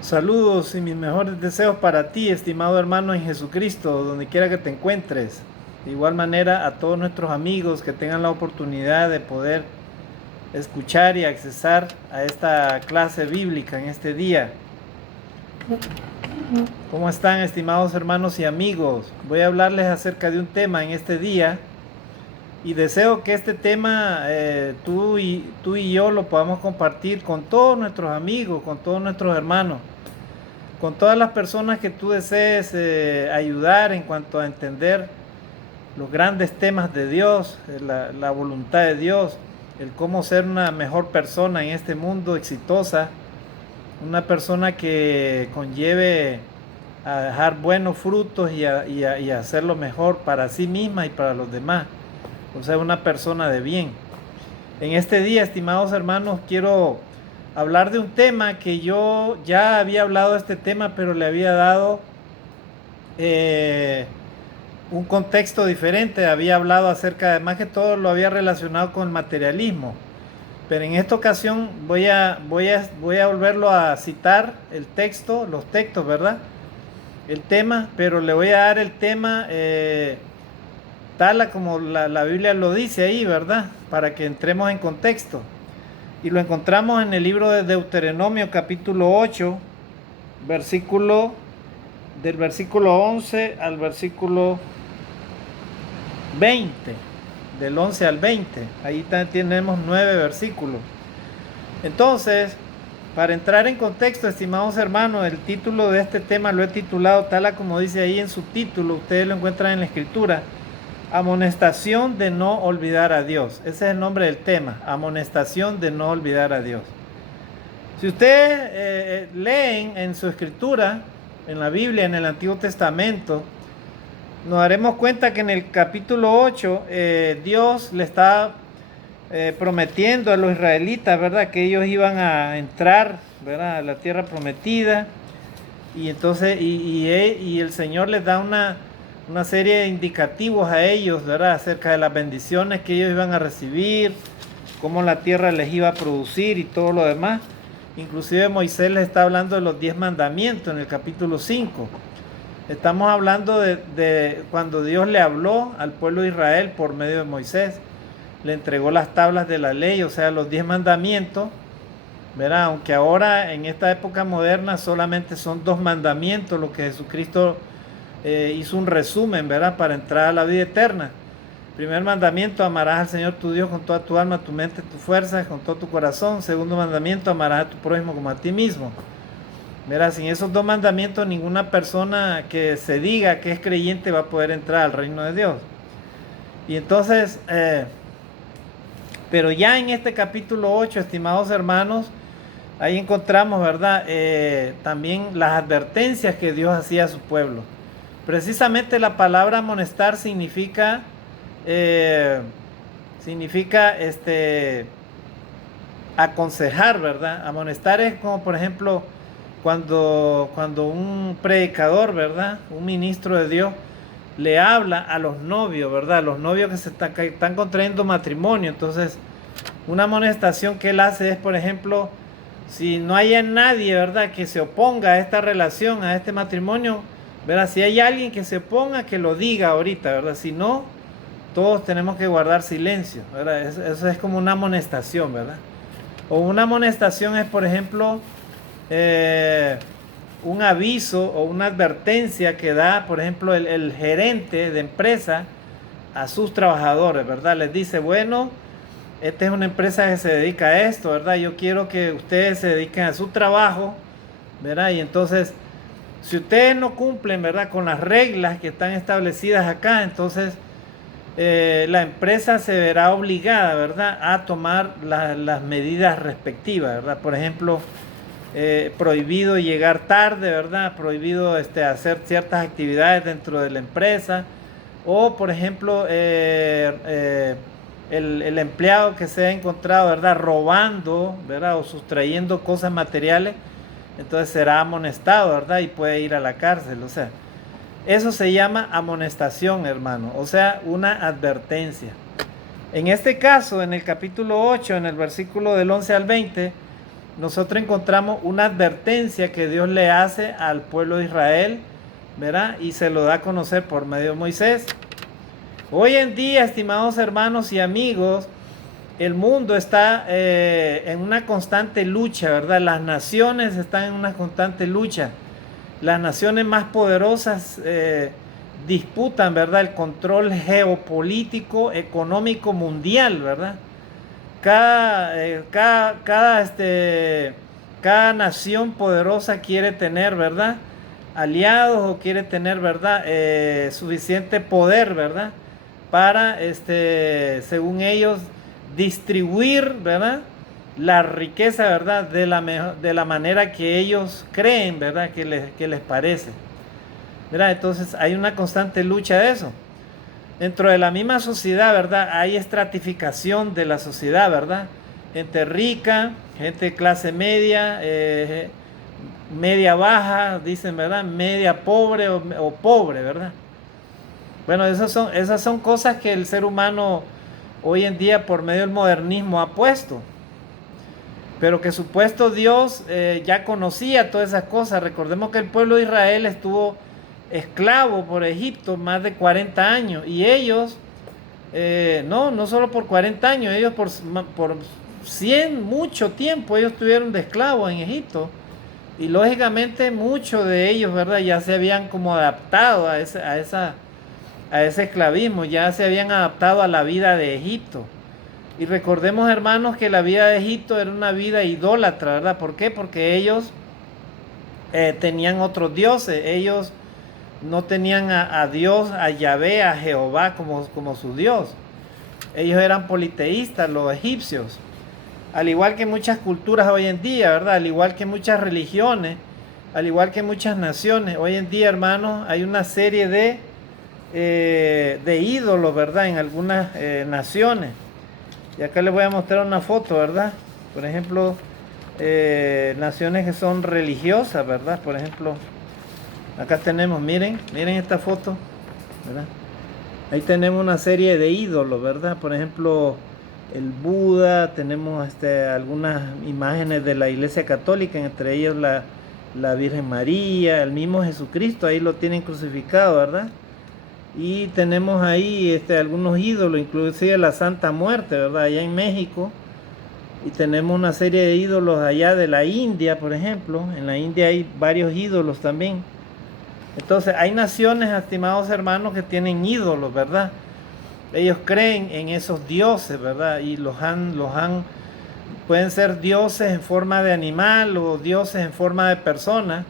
Saludos y mis mejores deseos para ti, estimado hermano en Jesucristo, donde quiera que te encuentres. De igual manera a todos nuestros amigos que tengan la oportunidad de poder escuchar y accesar a esta clase bíblica en este día. ¿Cómo están, estimados hermanos y amigos? Voy a hablarles acerca de un tema en este día y deseo que este tema tú y yo lo podamos compartir con todos nuestros amigos, con todos nuestros hermanos, con todas las personas que tú desees ayudar en cuanto a entender los grandes temas de Dios, la voluntad de Dios, el cómo ser una mejor persona en este mundo exitosa, una persona que conlleve a dejar buenos frutos y a hacerlo mejor para sí misma y para los demás, o sea, una persona de bien. En este día, estimados hermanos, quiero hablar de un tema que yo ya había hablado de este tema, pero le había dado un contexto diferente. Había hablado acerca de, más que todo lo había relacionado con el materialismo. Pero en esta ocasión voy a volverlo a citar el texto, los textos, ¿verdad? El tema, pero le voy a dar el tema tal como la Biblia lo dice ahí, ¿verdad? Para que entremos en contexto. Y lo encontramos en el libro de Deuteronomio capítulo 8, del versículo 11 al versículo 20, del 11 al 20. Ahí tenemos 9 versículos. Entonces, para entrar en contexto, estimados hermanos, el título de este tema lo he titulado tal como dice ahí en su título, ustedes lo encuentran en la escritura, amonestación de no olvidar a Dios. Ese es el nombre del tema, amonestación de no olvidar a Dios. Si ustedes leen en su escritura, en la Biblia, en el Antiguo Testamento, nos daremos cuenta que en el capítulo 8 Dios le está prometiendo a los israelitas, ¿verdad?, que ellos iban a entrar, ¿verdad?, a la tierra prometida. Y entonces y el Señor les da una serie de indicativos a ellos, ¿verdad?, acerca de las bendiciones que ellos iban a recibir, cómo la tierra les iba a producir y todo lo demás. Inclusive Moisés les está hablando de los 10 mandamientos en el capítulo 5. Estamos hablando de cuando Dios le habló al pueblo de Israel por medio de Moisés. Le entregó las tablas de la ley, o sea, los 10 mandamientos, ¿verdad? Aunque ahora en esta época moderna solamente son 2 mandamientos, lo que Jesucristo hizo un resumen, ¿verdad?, para entrar a la vida eterna. Primer mandamiento, amarás al Señor tu Dios con toda tu alma, tu mente, tu fuerza, con todo tu corazón. Segundo mandamiento, amarás a tu prójimo como a ti mismo. Mira, sin esos 2 mandamientos ninguna persona que se diga que es creyente va a poder entrar al reino de Dios. Y entonces, pero ya en este capítulo 8, estimados hermanos, ahí encontramos, ¿verdad?, también las advertencias que Dios hacía a su pueblo. Precisamente la palabra amonestar significa aconsejar, ¿verdad? Amonestar es como, por ejemplo, cuando un predicador, ¿verdad?, un ministro de Dios, le habla a los novios, ¿verdad?, a los novios que están contrayendo matrimonio. Entonces, una amonestación que él hace es, por ejemplo, si no hay nadie, ¿verdad?, que se oponga a esta relación, a este matrimonio, ¿verdad?, si hay alguien que se oponga, que lo diga ahorita, ¿verdad? Si no, todos tenemos que guardar silencio, ¿verdad? Eso es como una amonestación, ¿verdad? O una amonestación es, por ejemplo, un aviso o una advertencia que da, por ejemplo, el gerente de empresa a sus trabajadores, ¿verdad? Les dice, bueno, esta es una empresa que se dedica a esto, ¿verdad? Yo quiero que ustedes se dediquen a su trabajo, ¿verdad? Y entonces, si ustedes no cumplen, ¿verdad?, con las reglas que están establecidas acá, entonces la empresa se verá obligada, ¿verdad?, a tomar las medidas respectivas, ¿verdad? Por ejemplo, prohibido llegar tarde, ¿verdad? Prohibido hacer ciertas actividades dentro de la empresa. O, por ejemplo, el empleado que se ha encontrado, ¿verdad?, robando, ¿verdad?, o sustrayendo cosas materiales, entonces será amonestado, ¿verdad?, y puede ir a la cárcel. O sea, eso se llama amonestación, hermano, o sea, una advertencia. En este caso, en el capítulo 8, en el versículo del 11 al 20, nosotros encontramos una advertencia que Dios le hace al pueblo de Israel, ¿verdad? Y se lo da a conocer por medio de Moisés. Hoy en día, estimados hermanos y amigos, el mundo está en una constante lucha, ¿verdad? Las naciones están en una constante lucha. Las naciones más poderosas disputan, ¿verdad?, el control geopolítico, económico mundial, ¿verdad? Cada nación poderosa quiere tener, ¿verdad?, aliados, o quiere tener, ¿verdad?, suficiente poder, ¿verdad?, para, según ellos, distribuir, ¿verdad?, la riqueza, ¿verdad?, de la manera que ellos creen, ¿verdad?, que les parece, ¿verdad? Entonces hay una constante lucha de eso. Dentro de la misma sociedad, ¿verdad?, hay estratificación de la sociedad, ¿verdad? Gente rica, gente de clase media, media baja, dicen, ¿verdad?, media pobre o pobre, ¿verdad? Bueno, esas son cosas que el ser humano hoy en día por medio del modernismo ha puesto, pero que supuesto Dios ya conocía todas esas cosas. Recordemos que el pueblo de Israel estuvo esclavo por Egipto más de 40 años, y ellos, no solo por 40 años, ellos por 100, mucho tiempo, ellos estuvieron de esclavos en Egipto, y lógicamente muchos de ellos, ¿verdad?, ya se habían como adaptado a ese esclavismo, ya se habían adaptado a la vida de Egipto. Y recordemos, hermanos, que la vida de Egipto era una vida idólatra, ¿verdad? ¿Por qué? Porque ellos tenían otros dioses. Ellos no tenían a Dios, a Yahvé, a Jehová como su Dios. Ellos eran politeístas, los egipcios. Al igual que muchas culturas hoy en día, ¿verdad? Al igual que muchas religiones, al igual que muchas naciones. Hoy en día, hermanos, hay una serie de ídolos, ¿verdad?, en algunas naciones. Y acá les voy a mostrar una foto, ¿verdad? Por ejemplo, naciones que son religiosas, ¿verdad? Por ejemplo, acá tenemos, miren esta foto, ¿verdad? Ahí tenemos una serie de ídolos, ¿verdad? Por ejemplo, el Buda, tenemos algunas imágenes de la Iglesia Católica, entre ellos la Virgen María, el mismo Jesucristo, ahí lo tienen crucificado, ¿verdad? Y tenemos ahí algunos ídolos, inclusive la Santa Muerte, ¿verdad?, allá en México. Y tenemos una serie de ídolos allá de la India, por ejemplo. En la India hay varios ídolos también. Entonces hay naciones, estimados hermanos, que tienen ídolos, ¿verdad? Ellos creen en esos dioses, ¿verdad? Y pueden ser dioses en forma de animal o dioses en forma de persona.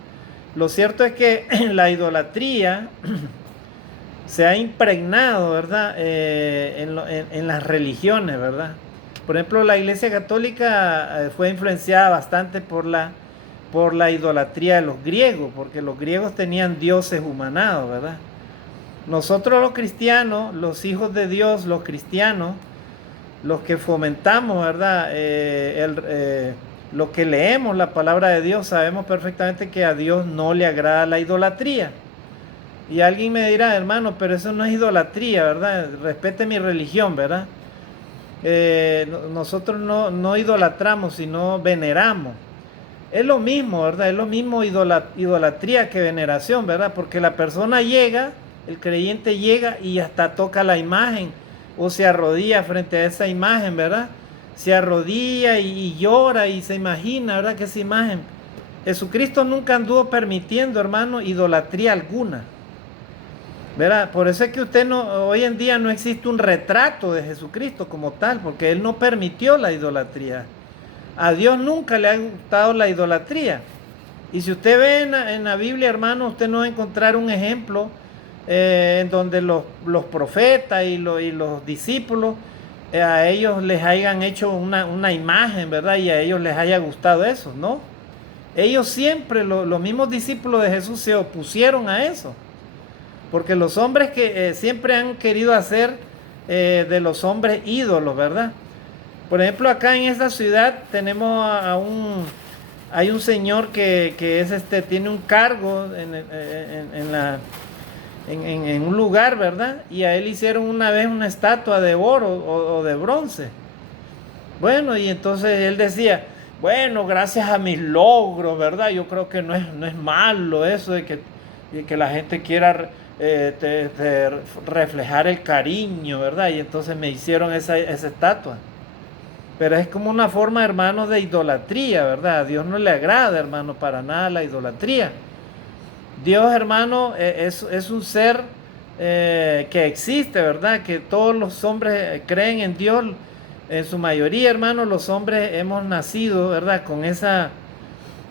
Lo cierto es que la idolatría se ha impregnado, ¿verdad?, en las religiones, ¿verdad? Por ejemplo, la Iglesia Católica fue influenciada bastante por la idolatría de los griegos, porque los griegos tenían dioses humanados, ¿verdad? Nosotros los cristianos, los hijos de Dios, los cristianos, los que fomentamos, ¿verdad?, lo que leemos la palabra de Dios, sabemos perfectamente que a Dios no le agrada la idolatría. Y alguien me dirá, hermano, pero eso no es idolatría, ¿verdad? Respete mi religión, ¿verdad? Nosotros no idolatramos, sino veneramos. Es lo mismo, ¿verdad? Es lo mismo idolatría que veneración, ¿verdad? Porque la persona llega, el creyente llega y hasta toca la imagen o se arrodilla frente a esa imagen, ¿verdad? Se arrodilla y llora y se imagina, ¿verdad?, que esa imagen. Jesucristo nunca anduvo permitiendo, hermano, idolatría alguna, ¿verdad? Por eso es que hoy en día no existe un retrato de Jesucristo como tal, porque Él no permitió la idolatría. A Dios nunca le ha gustado la idolatría. Y si usted ve en la Biblia, hermano, usted no va a encontrar un ejemplo en donde los profetas y los discípulos a ellos les hayan hecho una imagen, ¿verdad? Y a ellos les haya gustado eso, ¿no? Ellos siempre, los mismos discípulos de Jesús, se opusieron a eso. Porque los hombres que siempre han querido hacer de los hombres ídolos, ¿verdad? Por ejemplo, acá en esta ciudad tenemos hay un señor que tiene un cargo en un lugar, ¿verdad? Y a él hicieron una vez una estatua de oro o de bronce. Bueno, y entonces él decía, bueno, gracias a mis logros, ¿verdad? Yo creo que no es malo eso de que la gente quiera reflejar el cariño, ¿verdad? Y entonces me hicieron esa estatua. Pero es como una forma, hermanos, de idolatría, ¿verdad? A Dios no le agrada, hermano, para nada la idolatría. Dios, hermano, es un ser que existe, ¿verdad? Que todos los hombres creen en Dios. En su mayoría, hermano, los hombres hemos nacido, ¿verdad? Con esa,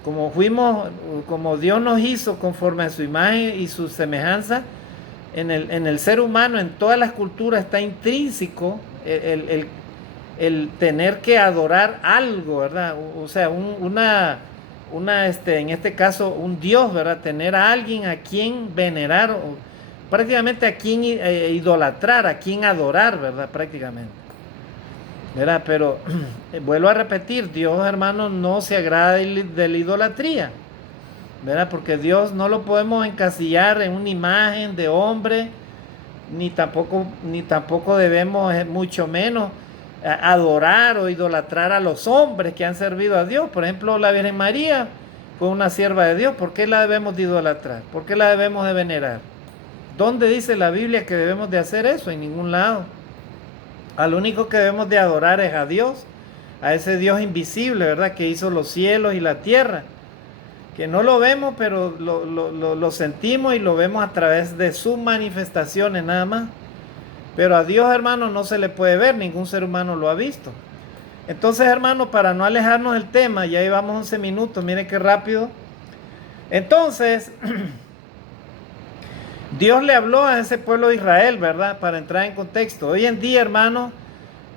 como Dios nos hizo conforme a su imagen y su semejanza, en el ser humano, en todas las culturas, está intrínseco el tener que adorar algo, ¿verdad? O sea, en este caso, un Dios, ¿verdad? Tener a alguien a quien venerar, o prácticamente a quien idolatrar, a quien adorar, ¿verdad? Prácticamente, ¿verdad? Pero vuelvo a repetir, Dios, hermano, no se agrada de la idolatría, ¿verdad? Porque Dios no lo podemos encasillar en una imagen de hombre, ni tampoco debemos, mucho menos, adorar o idolatrar a los hombres que han servido a Dios. Por ejemplo, la Virgen María fue una sierva de Dios. ¿Por qué la debemos de idolatrar? ¿Por qué la debemos de venerar? ¿Dónde dice la Biblia que debemos de hacer eso? En ningún lado. Al único que debemos de adorar es a Dios, a ese Dios invisible, ¿verdad? Que hizo los cielos y la tierra, que no lo vemos, pero lo sentimos y lo vemos a través de sus manifestaciones nada más. Pero a Dios, hermano, no se le puede ver, ningún ser humano lo ha visto. Entonces, hermano, para no alejarnos del tema, ya llevamos 11 minutos, miren qué rápido. Entonces, Dios le habló a ese pueblo de Israel, ¿verdad? Para entrar en contexto. Hoy en día, hermano,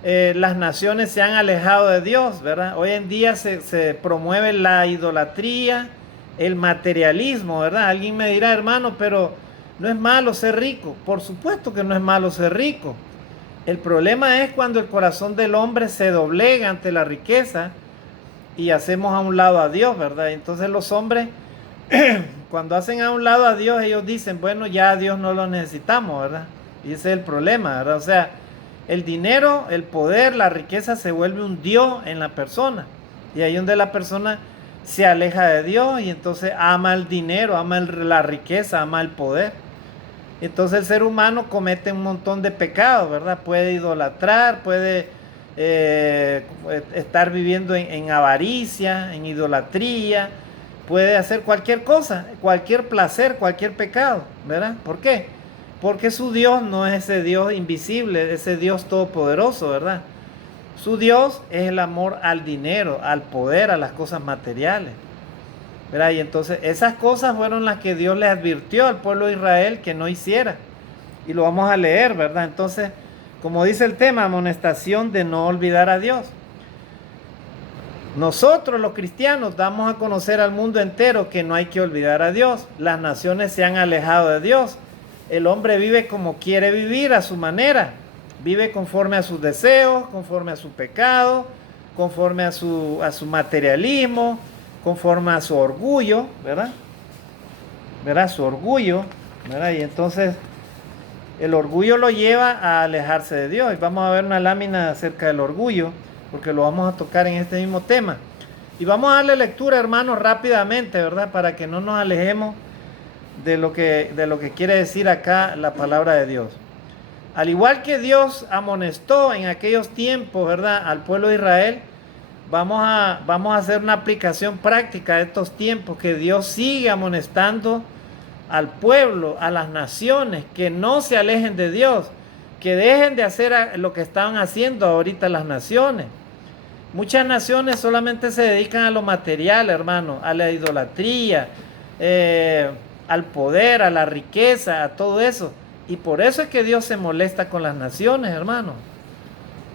las naciones se han alejado de Dios, ¿verdad? Hoy en día se promueve la idolatría, el materialismo, ¿verdad? Alguien me dirá, hermano, pero no es malo ser rico. Por supuesto que no es malo ser rico. El problema es cuando el corazón del hombre se doblega ante la riqueza y hacemos a un lado a Dios, ¿verdad? Entonces los hombres, cuando hacen a un lado a Dios, ellos dicen, bueno, ya a Dios no lo necesitamos, ¿verdad? Y ese es el problema, ¿verdad? O sea, el dinero, el poder, la riqueza se vuelve un Dios en la persona. Y ahí donde la persona se aleja de Dios y entonces ama el dinero, ama la riqueza, ama el poder. Entonces el ser humano comete un montón de pecados, ¿verdad? Puede idolatrar, puede estar viviendo en avaricia, en idolatría, puede hacer cualquier cosa, cualquier placer, cualquier pecado, ¿verdad? ¿Por qué? Porque su Dios no es ese Dios invisible, ese Dios todopoderoso, ¿verdad? Su Dios es el amor al dinero, al poder, a las cosas materiales, ¿verdad? Y entonces esas cosas fueron las que Dios le advirtió al pueblo de Israel que no hiciera. Y lo vamos a leer, ¿verdad? Entonces, como dice el tema, amonestación de no olvidar a Dios. Nosotros los cristianos damos a conocer al mundo entero que no hay que olvidar a Dios. Las naciones se han alejado de Dios. El hombre vive como quiere vivir, a su manera. Vive conforme a sus deseos, conforme a su pecado, conforme a su materialismo, conforme a su orgullo, ¿verdad? ¿Verdad? Su orgullo, ¿verdad? Y entonces el orgullo lo lleva a alejarse de Dios. Y vamos a ver una lámina acerca del orgullo, porque lo vamos a tocar en este mismo tema. Y vamos a darle lectura, hermanos, rápidamente, ¿verdad? Para que no nos alejemos de lo que quiere decir acá la palabra de Dios. Al igual que Dios amonestó en aquellos tiempos, ¿verdad?, al pueblo de Israel, vamos a hacer una aplicación práctica de estos tiempos, que Dios sigue amonestando al pueblo, a las naciones, que no se alejen de Dios, que dejen de hacer lo que estaban haciendo ahorita las naciones. Muchas naciones solamente se dedican a lo material, hermano, a la idolatría, al poder, a la riqueza, a todo eso. Y por eso es que Dios se molesta con las naciones, hermano.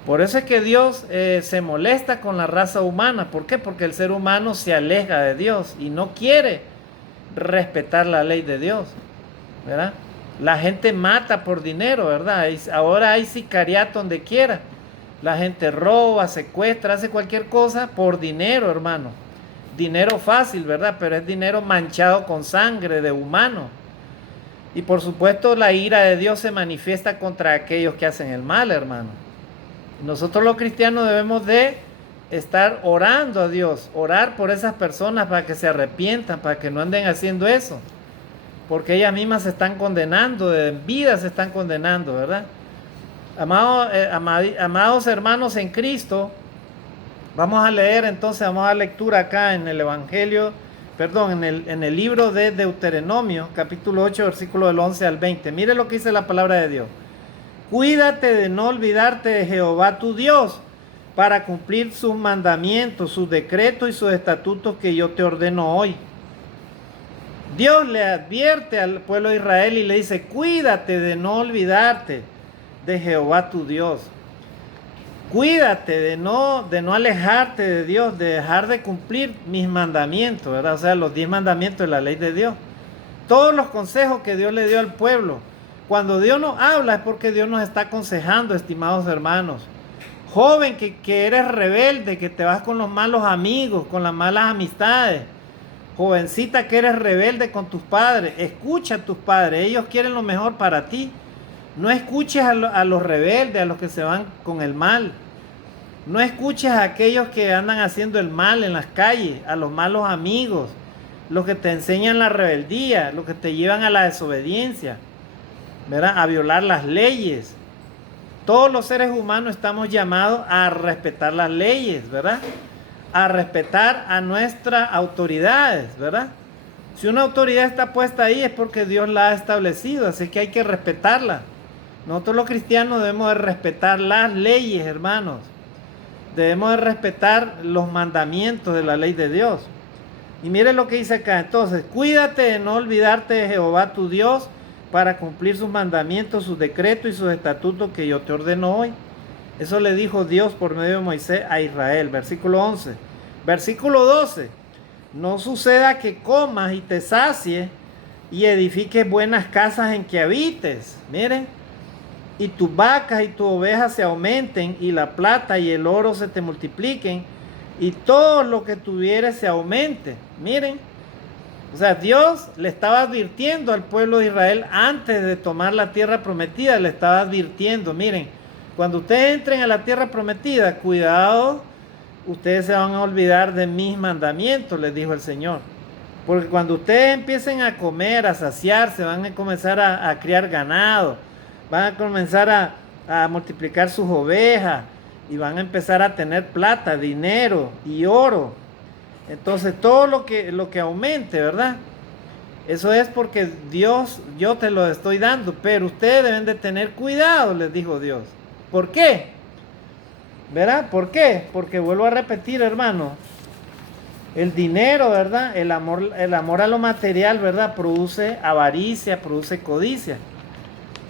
Por eso es que Dios se molesta con la raza humana. ¿Por qué? Porque el ser humano se aleja de Dios y no quiere respetar la ley de Dios, ¿verdad? La gente mata por dinero, ¿verdad? Ahora hay sicariato donde quiera. La gente roba, secuestra, hace cualquier cosa por dinero, hermano. Dinero fácil, ¿verdad? Pero es dinero manchado con sangre de humano. Y por supuesto la ira de Dios se manifiesta contra aquellos que hacen el mal, hermano. Nosotros los cristianos debemos de estar orando a Dios, orar por esas personas para que se arrepientan, para que no anden haciendo eso, porque ellas mismas se están condenando, de vida se están condenando, ¿verdad? Amados hermanos en Cristo, vamos a leer entonces, vamos a dar lectura acá en el Evangelio, perdón, en el libro de Deuteronomio, capítulo 8, versículo del 11 al 20. Mire lo que dice la palabra de Dios. Cuídate de no olvidarte de Jehová tu Dios, para cumplir sus mandamientos, sus decretos y sus estatutos que yo te ordeno hoy. Dios le advierte al pueblo de Israel y le dice, cuídate de no olvidarte de Jehová tu Dios. Cuídate de no alejarte de Dios, de dejar de cumplir mis mandamientos, ¿verdad? O sea, los 10 mandamientos de la ley de Dios. Todos los consejos que Dios le dio al pueblo. Cuando Dios nos habla es porque Dios nos está aconsejando, estimados hermanos. Joven que eres rebelde, que te vas con los malos amigos, con las malas amistades. Jovencita que eres rebelde con tus padres. Escucha a tus padres, ellos quieren lo mejor para ti. No escuches a los rebeldes, a los que se van con el mal. No escuches a aquellos que andan haciendo el mal en las calles, a los malos amigos, los que te enseñan la rebeldía, los que te llevan a la desobediencia, ¿verdad? A violar las leyes. Todos los seres humanos estamos llamados a respetar las leyes, ¿verdad? A respetar a nuestras autoridades, ¿verdad? Si una autoridad está puesta ahí es porque Dios la ha establecido, así que hay que respetarla. Nosotros los cristianos debemos de respetar las leyes, hermanos. Debemos de respetar los mandamientos de la ley de Dios. Y mire lo que dice acá. Entonces, cuídate de no olvidarte de Jehová tu Dios para cumplir sus mandamientos, sus decretos y sus estatutos que yo te ordeno hoy. Eso le dijo Dios por medio de Moisés a Israel. Versículo 11. Versículo 12. No suceda que comas y te sacies y edifiques buenas casas en que habites. Miren. Y tus vacas y tus ovejas se aumenten, y la plata y el oro se te multipliquen, y todo lo que tuvieres se aumente. Miren, o sea, Dios le estaba advirtiendo al pueblo de Israel antes de tomar la tierra prometida, le estaba advirtiendo, miren, cuando ustedes entren a la tierra prometida, cuidado, ustedes se van a olvidar de mis mandamientos, les dijo el Señor. Porque cuando ustedes empiecen a comer, a saciarse, van a comenzar a criar ganado, van a comenzar a multiplicar sus ovejas y van a empezar a tener plata, dinero y oro. Entonces todo lo que aumente, ¿verdad? Eso es porque Dios, yo te lo estoy dando, pero ustedes deben de tener cuidado, les dijo Dios. ¿Por qué? ¿Verdad? ¿Por qué? Porque vuelvo a repetir, hermano, el dinero, ¿verdad? El amor a lo material, ¿verdad? Produce avaricia, produce codicia.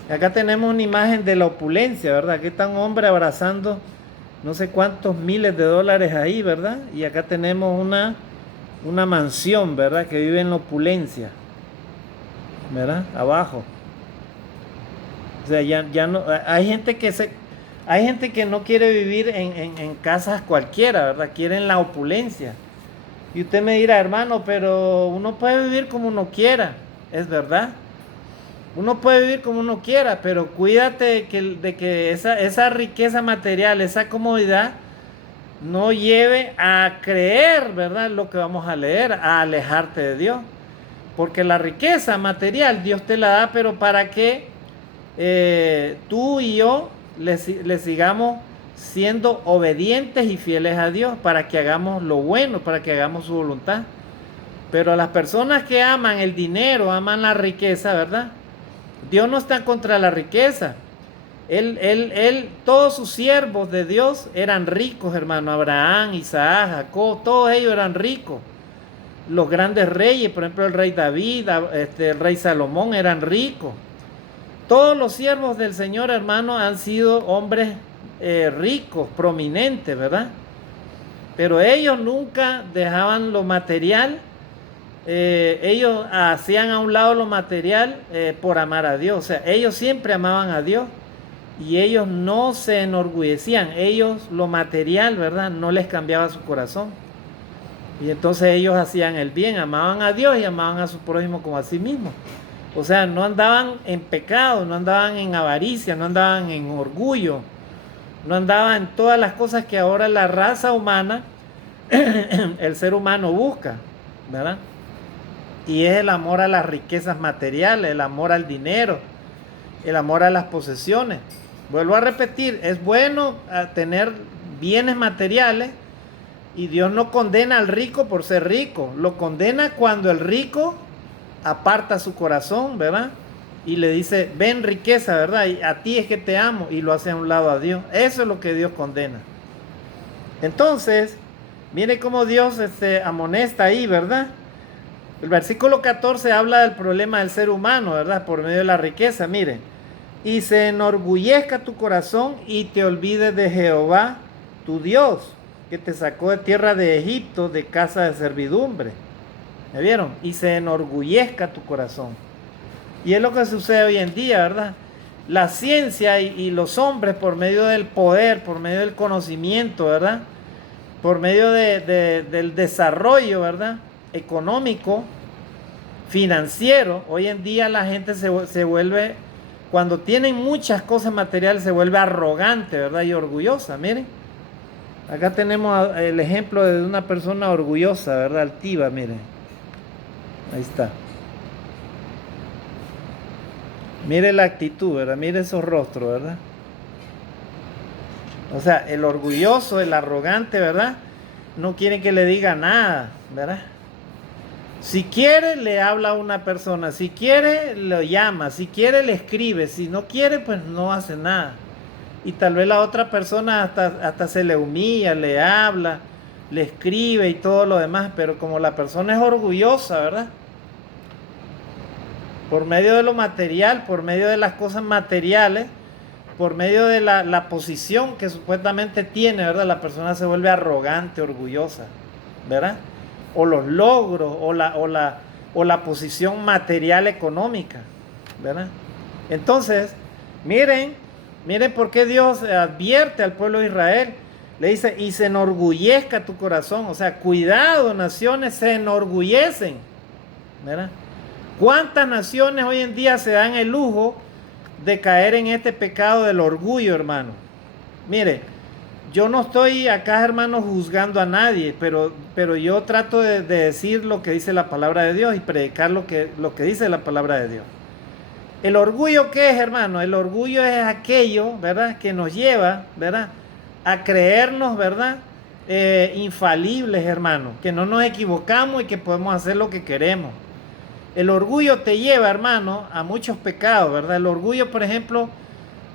Acá tenemos una imagen de la opulencia, ¿verdad? Aquí está un hombre abrazando no sé cuántos miles de dólares ahí, ¿verdad? Y acá tenemos una mansión, ¿verdad? Que vive en la opulencia, ¿verdad? Abajo. O sea, ya no, hay gente que no quiere vivir en casas cualquiera, ¿verdad? Quieren la opulencia. Y usted me dirá, hermano, pero uno puede vivir como uno quiera, es verdad. Uno puede vivir como uno quiera, pero cuídate de que esa riqueza material, esa comodidad, no lleve a creer, ¿verdad? Lo que vamos a leer, a alejarte de Dios. Porque la riqueza material Dios te la da, pero para que tú y yo le sigamos siendo obedientes y fieles a Dios, para que hagamos lo bueno, para que hagamos su voluntad. Pero las personas que aman el dinero, aman la riqueza, ¿verdad? Dios no está contra la riqueza. Todos sus siervos de Dios eran ricos, hermano. Abraham, Isaac, Jacob, todos ellos eran ricos. Los grandes reyes, por ejemplo, el rey David, el rey Salomón, eran ricos. Todos los siervos del Señor, hermano, han sido hombres ricos, prominentes, ¿verdad? Pero ellos nunca dejaban lo material. Ellos hacían a un lado lo material por amar a Dios. O sea, ellos siempre amaban a Dios y ellos no se enorgullecían. Ellos lo material, ¿verdad? No les cambiaba su corazón. Y entonces ellos hacían el bien, amaban a Dios y amaban a su prójimo como a sí mismos. O sea, no andaban en pecado, no andaban en avaricia, no andaban en orgullo, no andaba en todas las cosas que ahora la raza humana, el ser humano busca, ¿verdad? Y es el amor a las riquezas materiales, el amor al dinero, el amor a las posesiones. Vuelvo a repetir, es bueno tener bienes materiales y Dios no condena al rico por ser rico, lo condena cuando el rico aparta su corazón, ¿verdad? Y le dice, ven riqueza, ¿verdad? Y a ti es que te amo, y lo hace a un lado a Dios. Eso es lo que Dios condena. Entonces, mire cómo Dios amonesta ahí, ¿verdad? El versículo 14 habla del problema del ser humano, ¿verdad? Por medio de la riqueza, mire. Y se enorgullezca tu corazón y te olvides de Jehová, tu Dios, que te sacó de tierra de Egipto, de casa de servidumbre. ¿Me vieron? Y se enorgullezca tu corazón. Y es lo que sucede hoy en día, ¿verdad? La ciencia y los hombres, por medio del poder, por medio del conocimiento, ¿verdad? Por medio del desarrollo, ¿verdad? Económico, financiero. Hoy en día la gente se vuelve, cuando tienen muchas cosas materiales, se vuelve arrogante, ¿verdad? Y orgullosa. Miren, acá tenemos el ejemplo de una persona orgullosa, ¿verdad? Altiva, miren. Ahí está. Mire la actitud, ¿verdad? Mire esos rostros, ¿verdad? O sea, el orgulloso, el arrogante, ¿verdad? No quiere que le diga nada, ¿verdad? Si quiere, le habla a una persona. Si quiere, lo llama. Si quiere, le escribe. Si no quiere, pues no hace nada. Y tal vez la otra persona hasta se le humilla, le habla, le escribe y todo lo demás. Pero como la persona es orgullosa, ¿verdad? Por medio de lo material, por medio de las cosas materiales, por medio de la posición que supuestamente tiene, ¿verdad? La persona se vuelve arrogante, orgullosa, ¿verdad? O los logros, o la posición material económica, ¿verdad? Entonces, miren por qué Dios advierte al pueblo de Israel. Le dice, y se enorgullezca tu corazón. O sea, cuidado, naciones se enorgullecen, ¿verdad? ¿Cuántas naciones hoy en día se dan el lujo de caer en este pecado del orgullo, hermano? Mire, yo no estoy acá, hermano, juzgando a nadie, pero yo trato de decir lo que dice la palabra de Dios y predicar lo que dice la palabra de Dios. ¿El orgullo qué es, hermano? El orgullo es aquello, ¿verdad?, que nos lleva, ¿verdad?, a creernos, ¿verdad?, infalibles, hermano, que no nos equivocamos y que podemos hacer lo que queremos. El orgullo te lleva, hermano, a muchos pecados, ¿verdad? El orgullo, por ejemplo,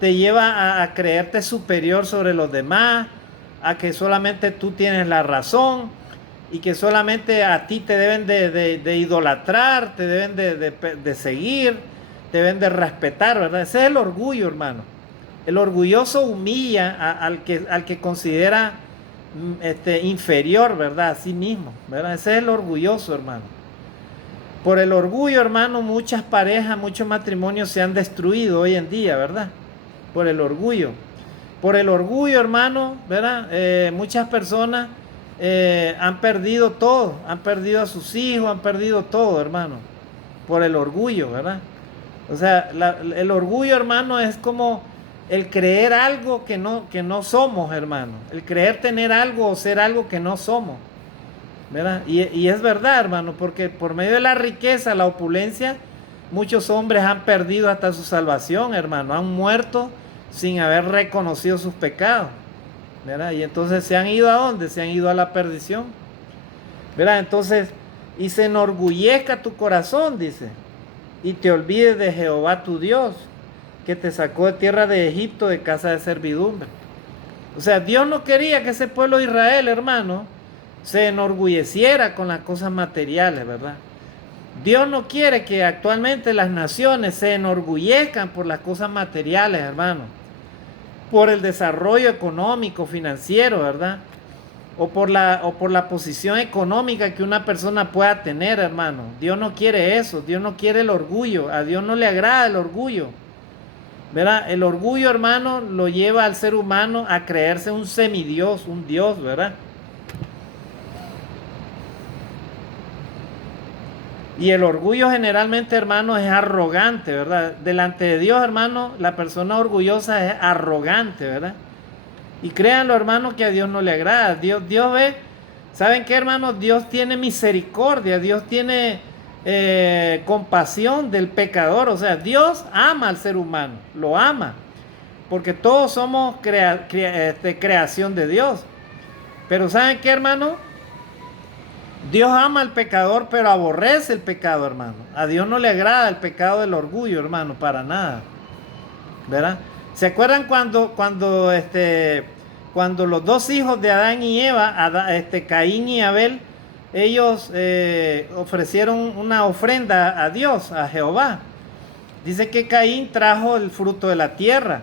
te lleva a creerte superior sobre los demás, a que solamente tú tienes la razón y que solamente a ti te deben de idolatrar, te deben de seguir, te deben de respetar, ¿verdad? Ese es el orgullo, hermano. El orgulloso humilla al que considera inferior, ¿verdad? A sí mismo, ¿verdad? Ese es el orgulloso, hermano. Por el orgullo, hermano, muchas parejas, muchos matrimonios se han destruido hoy en día, ¿verdad? Por el orgullo. Por el orgullo, hermano, ¿verdad? Muchas personas han perdido todo, han perdido a sus hijos, han perdido todo, hermano. Por el orgullo, ¿verdad? O sea, el orgullo, hermano, es como el creer algo que no somos, hermano. El creer tener algo o ser algo que no somos, ¿verdad? Y es verdad, hermano, porque por medio de la riqueza, la opulencia, muchos hombres han perdido hasta su salvación, hermano. Han muerto sin haber reconocido sus pecados, ¿verdad? Y entonces se han ido ¿a dónde? Se han ido a la perdición, ¿verdad? Entonces, y se enorgullezca tu corazón, dice, y te olvides de Jehová tu Dios, que te sacó de tierra de Egipto, de casa de servidumbre. O sea, Dios no quería que ese pueblo de Israel, hermano, se enorgulleciera con las cosas materiales, ¿verdad? Dios no quiere que actualmente las naciones se enorgullezcan por las cosas materiales, hermano, por el desarrollo económico, financiero, ¿verdad? O por la posición económica que una persona pueda tener, hermano. Dios no quiere eso, Dios no quiere el orgullo, a Dios no le agrada el orgullo, ¿verdad? El orgullo, hermano, lo lleva al ser humano a creerse un semidios, un Dios, ¿verdad? Y el orgullo generalmente, hermano, es arrogante, ¿verdad? Delante de Dios, hermano, la persona orgullosa es arrogante, ¿verdad? Y créanlo, hermanos, que a Dios no le agrada. Dios ve, ¿saben qué, hermanos? Dios tiene misericordia, Dios tiene compasión del pecador. O sea, Dios ama al ser humano, lo ama, porque todos somos creación de Dios. Pero ¿saben qué, hermano? Dios ama al pecador, pero aborrece el pecado, hermano. A Dios no le agrada el pecado del orgullo, hermano, para nada. ¿Verdad? ¿Se acuerdan cuando los dos hijos de Adán y Eva, Caín y Abel, ellos ofrecieron una ofrenda a Dios, a Jehová? Dice que Caín trajo el fruto de la tierra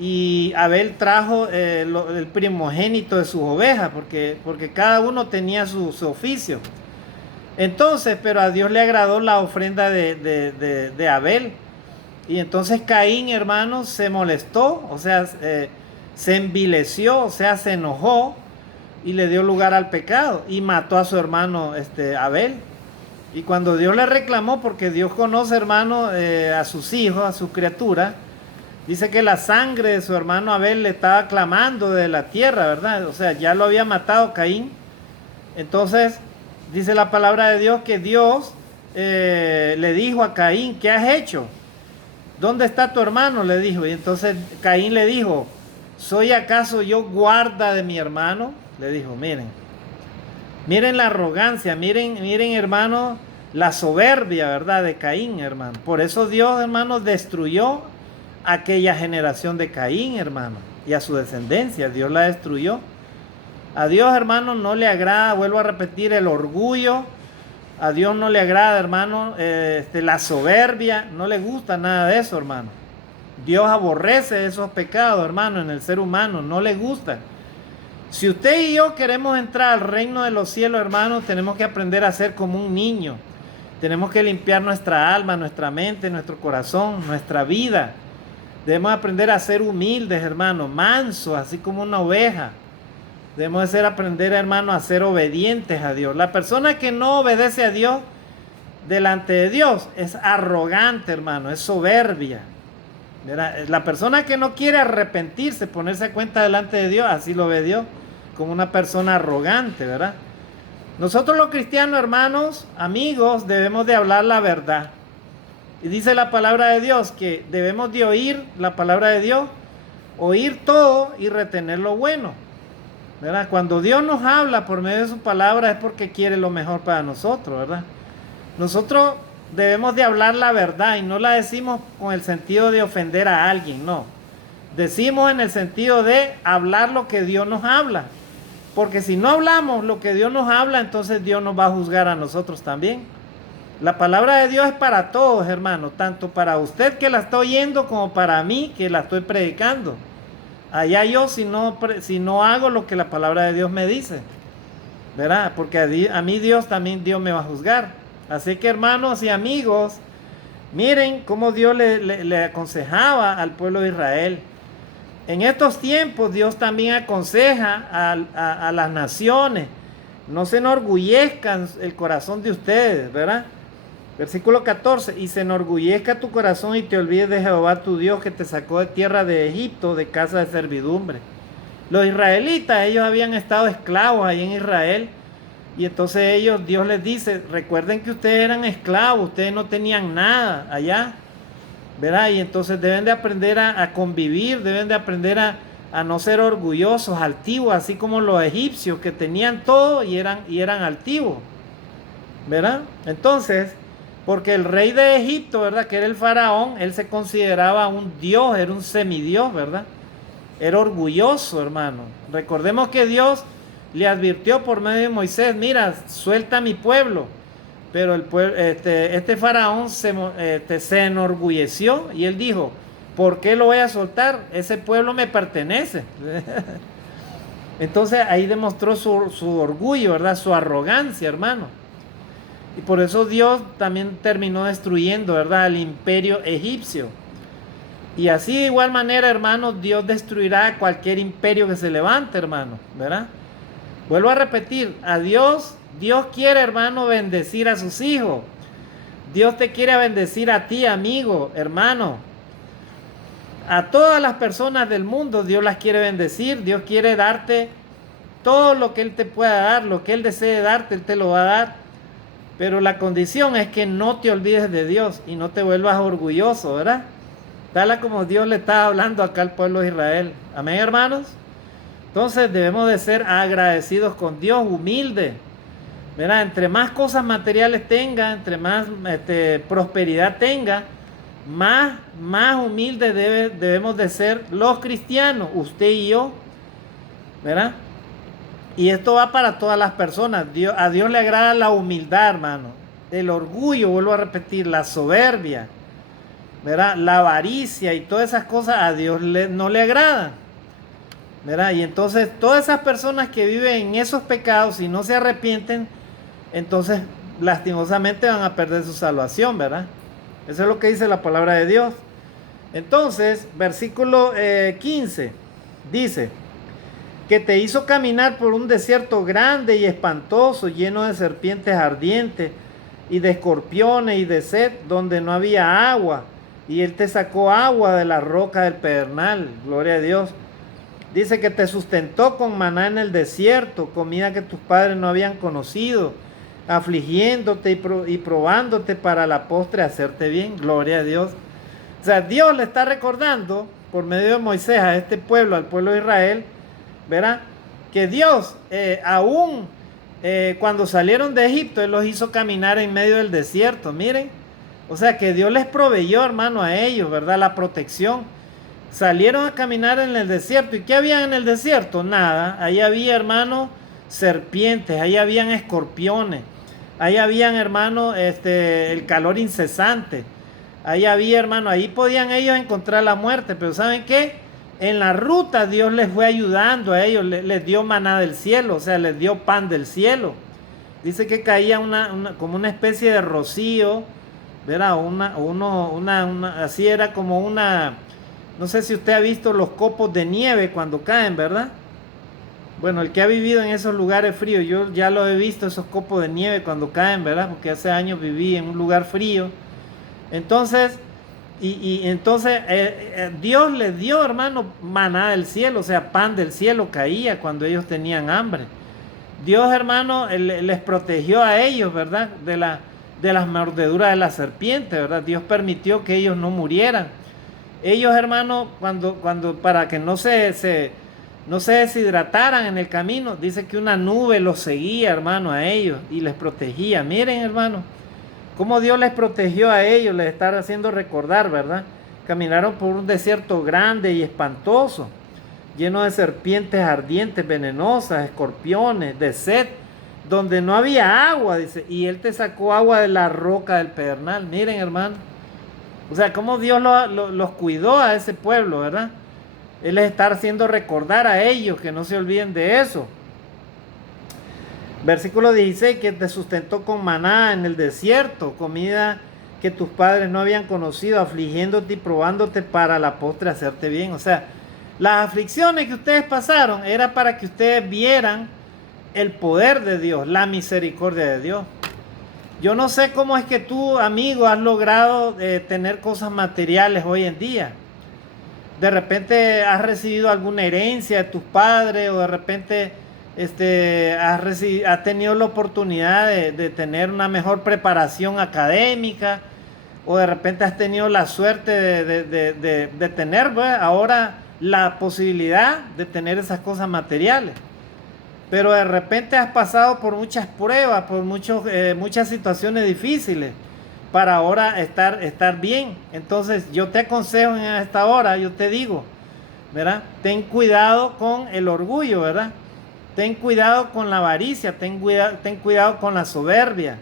y Abel trajo el primogénito de sus ovejas, porque cada uno tenía su oficio. Entonces, pero a Dios le agradó la ofrenda de Abel. Y entonces Caín, hermanos, se molestó, o sea, se envileció, o sea, se enojó y le dio lugar al pecado y mató a su hermano Abel. Y cuando Dios le reclamó, porque Dios conoce, hermano, a sus hijos, a sus criaturas, dice que la sangre de su hermano Abel le estaba clamando de la tierra, ¿verdad? O sea, ya lo había matado Caín. Entonces, dice la palabra de Dios que Dios le dijo a Caín, ¿qué has hecho? ¿Dónde está tu hermano?, le dijo. Y entonces Caín le dijo, ¿soy acaso yo guarda de mi hermano? Le dijo, miren la arrogancia, miren, hermano, la soberbia, ¿verdad?, de Caín, hermano. Por eso Dios, hermano, destruyó aquella generación de Caín, hermano, y a su descendencia, Dios la destruyó. A Dios, hermano, no le agrada, vuelvo a repetir, el orgullo. A Dios no le agrada, hermano, la soberbia, no le gusta nada de eso, hermano. Dios aborrece esos pecados, hermano, en el ser humano, no le gusta. Si usted y yo queremos entrar al reino de los cielos, hermano, tenemos que aprender a ser como un niño. Tenemos que limpiar nuestra alma, nuestra mente, nuestro corazón, nuestra vida. Debemos aprender a ser humildes, hermano, mansos, así como una oveja. Debemos aprender, hermano, a ser obedientes a Dios. La persona que no obedece a Dios delante de Dios es arrogante, hermano, es soberbia. ¿Verdad? La persona que no quiere arrepentirse, ponerse a cuenta delante de Dios, así lo ve Dios, como una persona arrogante, ¿verdad? Nosotros los cristianos, hermanos, amigos, debemos de hablar la verdad. Y dice la palabra de Dios que debemos de oír la palabra de Dios, oír todo y retener lo bueno. ¿Verdad? Cuando Dios nos habla por medio de su palabra es porque quiere lo mejor para nosotros, ¿verdad? Nosotros debemos de hablar la verdad y no la decimos con el sentido de ofender a alguien, no. Decimos en el sentido de hablar lo que Dios nos habla. Porque si no hablamos lo que Dios nos habla, entonces Dios nos va a juzgar a nosotros también. La palabra de Dios es para todos, hermano, tanto para usted que la está oyendo como para mí que la estoy predicando. Allá yo si no hago lo que la palabra de Dios me dice, ¿verdad? Porque a mí Dios me va a juzgar. Así que, hermanos y amigos, miren cómo Dios le aconsejaba al pueblo de Israel. En estos tiempos Dios también aconseja a las naciones. No se enorgullezcan el corazón de ustedes, ¿verdad? Versículo 14, y se enorgullezca tu corazón y te olvides de Jehová tu Dios que te sacó de tierra de Egipto, de casa de servidumbre. Los israelitas, ellos habían estado esclavos ahí en Israel, y entonces Dios les dice, recuerden que ustedes eran esclavos, ustedes no tenían nada allá, ¿verdad? Y entonces deben de aprender a convivir, deben de aprender a no ser orgullosos, altivos, así como los egipcios que tenían todo y eran altivos, ¿verdad? Entonces, porque el rey de Egipto, ¿verdad?, que era el faraón, él se consideraba un dios, era un semidios, ¿verdad? Era orgulloso, hermano. Recordemos que Dios le advirtió por medio de Moisés, mira, suelta a mi pueblo. Pero este faraón se enorgulleció y él dijo, ¿por qué lo voy a soltar? Ese pueblo me pertenece. Entonces ahí demostró su orgullo, ¿verdad? Su arrogancia, hermano. Y por eso Dios también terminó destruyendo, ¿verdad?, al imperio egipcio. Y así de igual manera, hermanos, Dios destruirá cualquier imperio que se levante, hermano, ¿verdad? Vuelvo a repetir, Dios quiere, hermano, bendecir a sus hijos. Dios te quiere bendecir a ti, amigo, hermano. A todas las personas del mundo Dios las quiere bendecir, Dios quiere darte todo lo que Él te pueda dar, lo que Él desee darte, Él te lo va a dar. Pero la condición es que no te olvides de Dios y no te vuelvas orgulloso, ¿verdad? Tal como Dios le está hablando acá al pueblo de Israel. Amén, hermanos. Entonces debemos de ser agradecidos con Dios, humildes. ¿Verdad? Entre más cosas materiales tenga, entre más prosperidad tenga, más humildes debemos de ser los cristianos, usted y yo. ¿Verdad? Y esto va para todas las personas. A Dios le agrada la humildad, hermano. El orgullo, vuelvo a repetir, la soberbia, ¿verdad? La avaricia y todas esas cosas a Dios no le agradan, ¿verdad? Y entonces todas esas personas que viven en esos pecados y no se arrepienten, entonces lastimosamente van a perder su salvación, ¿verdad? Eso es lo que dice la palabra de Dios. Entonces, versículo 15 dice: que te hizo caminar por un desierto grande y espantoso, lleno de serpientes ardientes y de escorpiones y de sed, donde no había agua, y Él te sacó agua de la roca del pedernal. Gloria a Dios. Dice que te sustentó con maná en el desierto, comida que tus padres no habían conocido, afligiéndote y probándote para la postre hacerte bien. Gloria a Dios. O sea, Dios le está recordando por medio de Moisés a este pueblo, al pueblo de Israel, ¿verdad? Que Dios aún cuando salieron de Egipto, Él los hizo caminar en medio del desierto, miren. O sea que Dios les proveyó, hermano, a ellos, ¿verdad? La protección. Salieron a caminar en el desierto. ¿Y qué había en el desierto? Nada. Ahí había, hermano, serpientes, ahí habían escorpiones, ahí habían, hermano, el calor incesante. Ahí había, hermano, ahí podían ellos encontrar la muerte, pero ¿saben qué? En la ruta Dios les fue ayudando a ellos, les dio maná del cielo, o sea, les dio pan del cielo. Dice que caía como una especie de rocío, ¿verdad? Así era como una, no sé si usted ha visto los copos de nieve cuando caen, ¿verdad? Bueno, el que ha vivido en esos lugares fríos, yo ya lo he visto, esos copos de nieve cuando caen, ¿verdad? Porque hace años viví en un lugar frío. Entonces, entonces Dios les dio, hermano, maná del cielo, o sea, pan del cielo caía cuando ellos tenían hambre. Dios, hermano, les protegió a ellos, ¿verdad? De las mordeduras de la serpiente, ¿verdad? Dios permitió que ellos no murieran. Ellos, hermano, para que no se deshidrataran en el camino, dice que una nube los seguía, hermano, a ellos y les protegía. Miren, hermano, cómo Dios les protegió a ellos, les está haciendo recordar, ¿verdad? Caminaron por un desierto grande y espantoso, lleno de serpientes ardientes, venenosas, escorpiones, de sed, donde no había agua, dice, y Él te sacó agua de la roca del pedernal. Miren, hermano, o sea, cómo Dios los cuidó a ese pueblo, ¿verdad? Él les está haciendo recordar a ellos que no se olviden de eso. Versículo 16, que te sustentó con maná en el desierto, comida que tus padres no habían conocido, afligiéndote y probándote para la postre hacerte bien. O sea, las aflicciones que ustedes pasaron era para que ustedes vieran el poder de Dios, la misericordia de Dios. Yo no sé cómo es que tú, amigo, has logrado tener cosas materiales hoy en día. De repente has recibido alguna herencia de tus padres, o de repente has tenido la oportunidad de tener una mejor preparación académica, o de repente has tenido la suerte de tener, pues, ahora la posibilidad de tener esas cosas materiales. Pero de repente has pasado por muchas pruebas, por muchas situaciones difíciles para ahora estar bien. Entonces yo te aconsejo en esta hora, yo te digo, ¿verdad? Ten cuidado con el orgullo, ¿verdad? Ten cuidado con la avaricia, ten cuidado con la soberbia.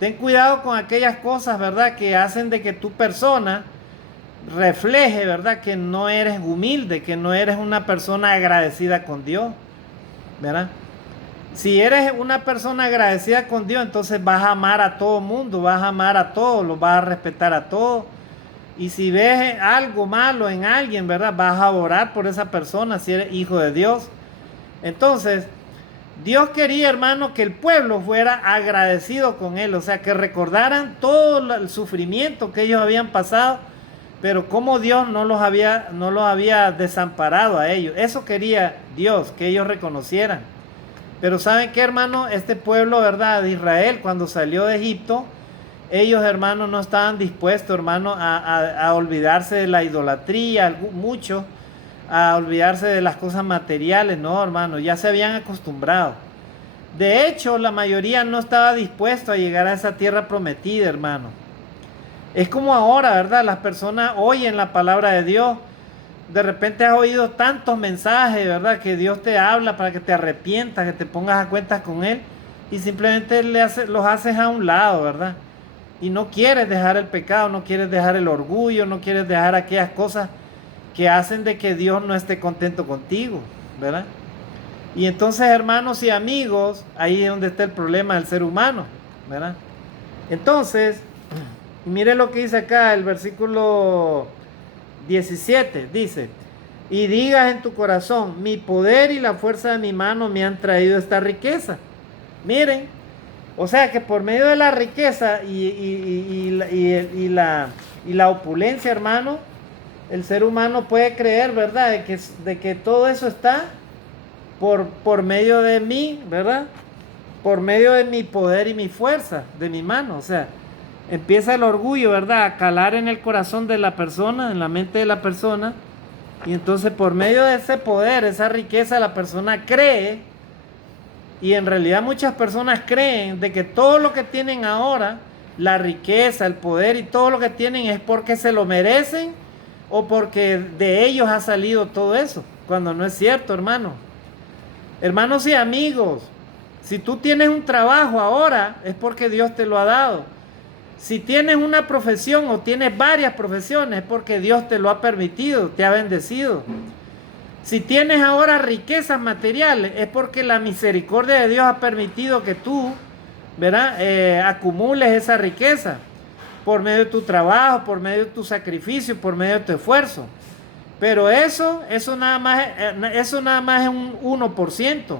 Ten cuidado con aquellas cosas, ¿verdad?, que hacen de que tu persona refleje, ¿verdad?, que no eres humilde, que no eres una persona agradecida con Dios, ¿verdad? Si eres una persona agradecida con Dios, entonces vas a amar a todo mundo, vas a amar a todos, los vas a respetar a todos. Y si ves algo malo en alguien, ¿verdad?, vas a orar por esa persona si eres hijo de Dios. Entonces, Dios quería, hermano, que el pueblo fuera agradecido con Él, o sea, que recordaran todo el sufrimiento que ellos habían pasado, pero como Dios no los había desamparado a ellos. Eso quería Dios, que ellos reconocieran. Pero ¿saben qué, hermano? Este pueblo, ¿verdad?, de Israel, cuando salió de Egipto, ellos, hermanos, no estaban dispuestos, hermano, a olvidarse de la idolatría, muchos, a olvidarse de las cosas materiales, no, hermano, ya se habían acostumbrado. De hecho, la mayoría no estaba dispuesto a llegar a esa tierra prometida, hermano. Es como ahora, ¿verdad? Las personas oyen la palabra de Dios. De repente has oído tantos mensajes, ¿verdad?, que Dios te habla para que te arrepientas, que te pongas a cuentas con Él, y simplemente los haces a un lado, ¿verdad? Y no quieres dejar el pecado, no quieres dejar el orgullo, no quieres dejar aquellas cosas que hacen de que Dios no esté contento contigo, ¿verdad? Y entonces, hermanos y amigos, ahí es donde está el problema del ser humano, ¿verdad? Entonces, mire lo que dice acá el versículo 17, dice: y digas en tu corazón, mi poder y la fuerza de mi mano me han traído esta riqueza. Miren, o sea que por medio de la riqueza y la opulencia, hermano, el ser humano puede creer, ¿verdad?, de que todo eso está por medio de mí, ¿verdad? Por medio de mi poder y mi fuerza, de mi mano. O sea, empieza el orgullo, ¿verdad?, a calar en el corazón de la persona, en la mente de la persona. Y entonces por medio de ese poder, esa riqueza, la persona cree. Y en realidad muchas personas creen de que todo lo que tienen ahora, la riqueza, el poder y todo lo que tienen, es porque se lo merecen o porque de ellos ha salido todo eso, cuando no es cierto, hermano. Hermanos y amigos, si tú tienes un trabajo ahora, es porque Dios te lo ha dado. Si tienes una profesión o tienes varias profesiones, es porque Dios te lo ha permitido, te ha bendecido. Si tienes ahora riquezas materiales, es porque la misericordia de Dios ha permitido que tú, ¿verdad?, acumules esa riqueza por medio de tu trabajo, por medio de tu sacrificio, por medio de tu esfuerzo. Pero eso nada más es un 1%.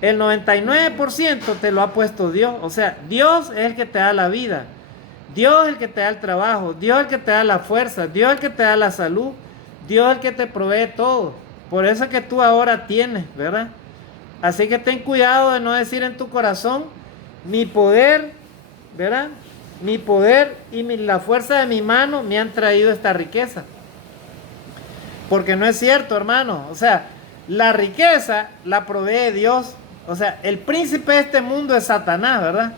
El 99% te lo ha puesto Dios. O sea, Dios es el que te da la vida. Dios es el que te da el trabajo. Dios es el que te da la fuerza. Dios es el que te da la salud. Dios es el que te provee todo. Por eso es que tú ahora tienes, ¿verdad? Así que ten cuidado de no decir en tu corazón, mi poder, ¿verdad?, mi poder y la fuerza de mi mano me han traído esta riqueza. Porque no es cierto, hermano. O sea, la riqueza la provee Dios. O sea, el príncipe de este mundo es Satanás, ¿verdad?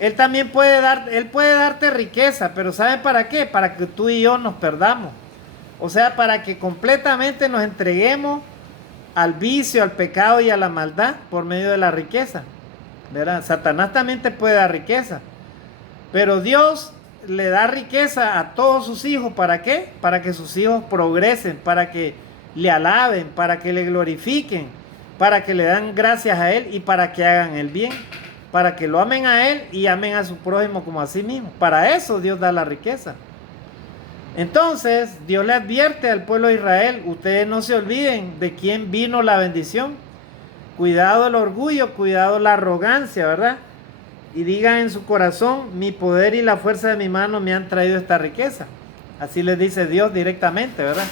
Él también puede darte riqueza, pero ¿saben para qué? Para que tú y yo nos perdamos. O sea, para que completamente nos entreguemos al vicio, al pecado y a la maldad por medio de la riqueza, ¿verdad? Satanás también te puede dar riqueza, pero Dios le da riqueza a todos sus hijos. ¿Para qué? Para que sus hijos progresen, para que le alaben, para que le glorifiquen, para que le dan gracias a Él y para que hagan el bien, para que lo amen a Él y amen a su prójimo como a sí mismo. Para eso Dios da la riqueza. Entonces Dios le advierte al pueblo de Israel: ustedes no se olviden de quién vino la bendición. Cuidado el orgullo, cuidado la arrogancia, ¿verdad? Y digan en su corazón, mi poder y la fuerza de mi mano me han traído esta riqueza. Así les dice Dios directamente, ¿verdad?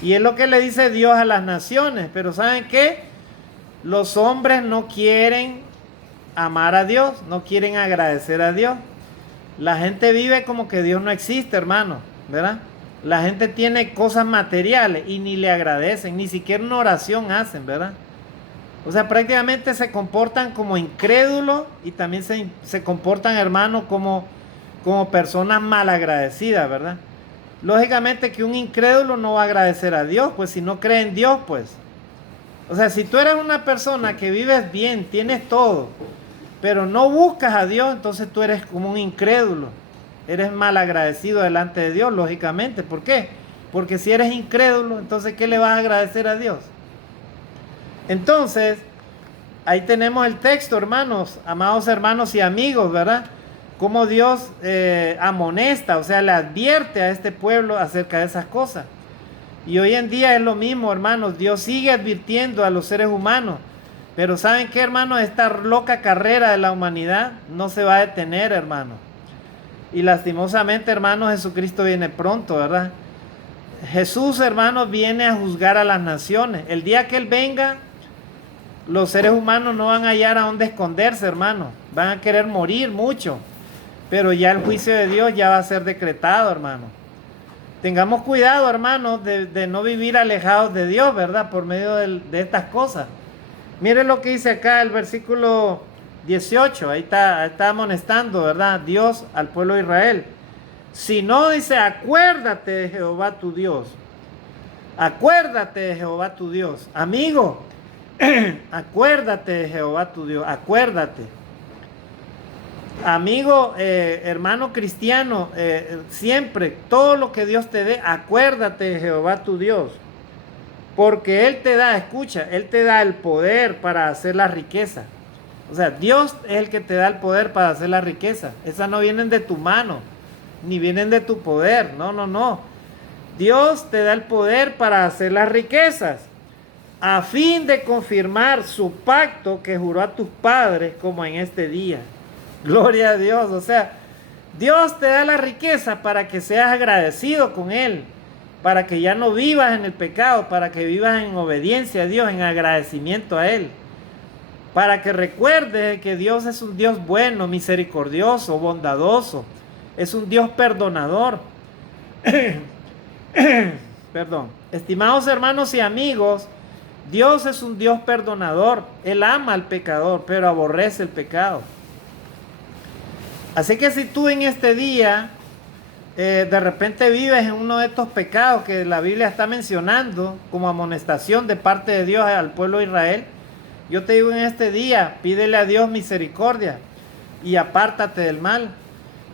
Y es lo que le dice Dios a las naciones. Pero ¿saben qué? Los hombres no quieren amar a Dios, no quieren agradecer a Dios. La gente vive como que Dios no existe, hermano, ¿verdad? La gente tiene cosas materiales y ni le agradecen, ni siquiera una oración hacen, ¿verdad? O sea, prácticamente se comportan como incrédulos y también se comportan, hermano, como personas malagradecidas, ¿verdad? Lógicamente que un incrédulo no va a agradecer a Dios, pues si no cree en Dios, pues. O sea, si tú eres una persona que vives bien, tienes todo, pero no buscas a Dios, entonces tú eres como un incrédulo. Eres malagradecido delante de Dios, lógicamente. ¿Por qué? Porque si eres incrédulo, entonces ¿qué le vas a agradecer a Dios? Entonces, ahí tenemos el texto, hermanos, amados hermanos y amigos, ¿verdad? Cómo Dios amonesta, o sea, le advierte a este pueblo acerca de esas cosas. Y hoy en día es lo mismo, hermanos. Dios sigue advirtiendo a los seres humanos. Pero ¿saben qué, hermanos? Esta loca carrera de la humanidad no se va a detener, hermanos. Y lastimosamente, hermanos, Jesucristo viene pronto, ¿verdad? Jesús, hermanos, viene a juzgar a las naciones. El día que Él venga, los seres humanos no van a hallar a dónde esconderse, hermanos. Van a querer morir mucho. Pero ya el juicio de Dios ya va a ser decretado, hermanos. Tengamos cuidado, hermanos, de no vivir alejados de Dios, ¿verdad? Por medio de estas cosas. Miren lo que dice acá el versículo 18. Ahí está amonestando, ¿verdad? Dios al pueblo de Israel. Si no, dice, acuérdate de Jehová tu Dios. Acuérdate de Jehová tu Dios. Amigo, acuérdate de Jehová tu Dios. Acuérdate. Amigo, hermano cristiano, siempre, todo lo que Dios te dé, acuérdate de Jehová tu Dios. Porque Él te da, escucha, Él te da el poder para hacer la riqueza. O sea, Dios es el que te da el poder para hacer la riqueza. Esas no vienen de tu mano, ni vienen de tu poder. No, no, no. Dios te da el poder para hacer las riquezas, a fin de confirmar su pacto que juró a tus padres como en este día. Gloria a Dios. O sea, Dios te da la riqueza para que seas agradecido con Él, para que ya no vivas en el pecado, para que vivas en obediencia a Dios, en agradecimiento a Él, para que recuerdes que Dios es un Dios bueno, misericordioso, bondadoso, es un Dios perdonador. Perdón. Estimados hermanos y amigos, Dios es un Dios perdonador. Él ama al pecador, pero aborrece el pecado. Así que si tú en este día de repente vives en uno de estos pecados que la Biblia está mencionando como amonestación de parte de Dios al pueblo de Israel, yo te digo en este día, pídele a Dios misericordia y apártate del mal.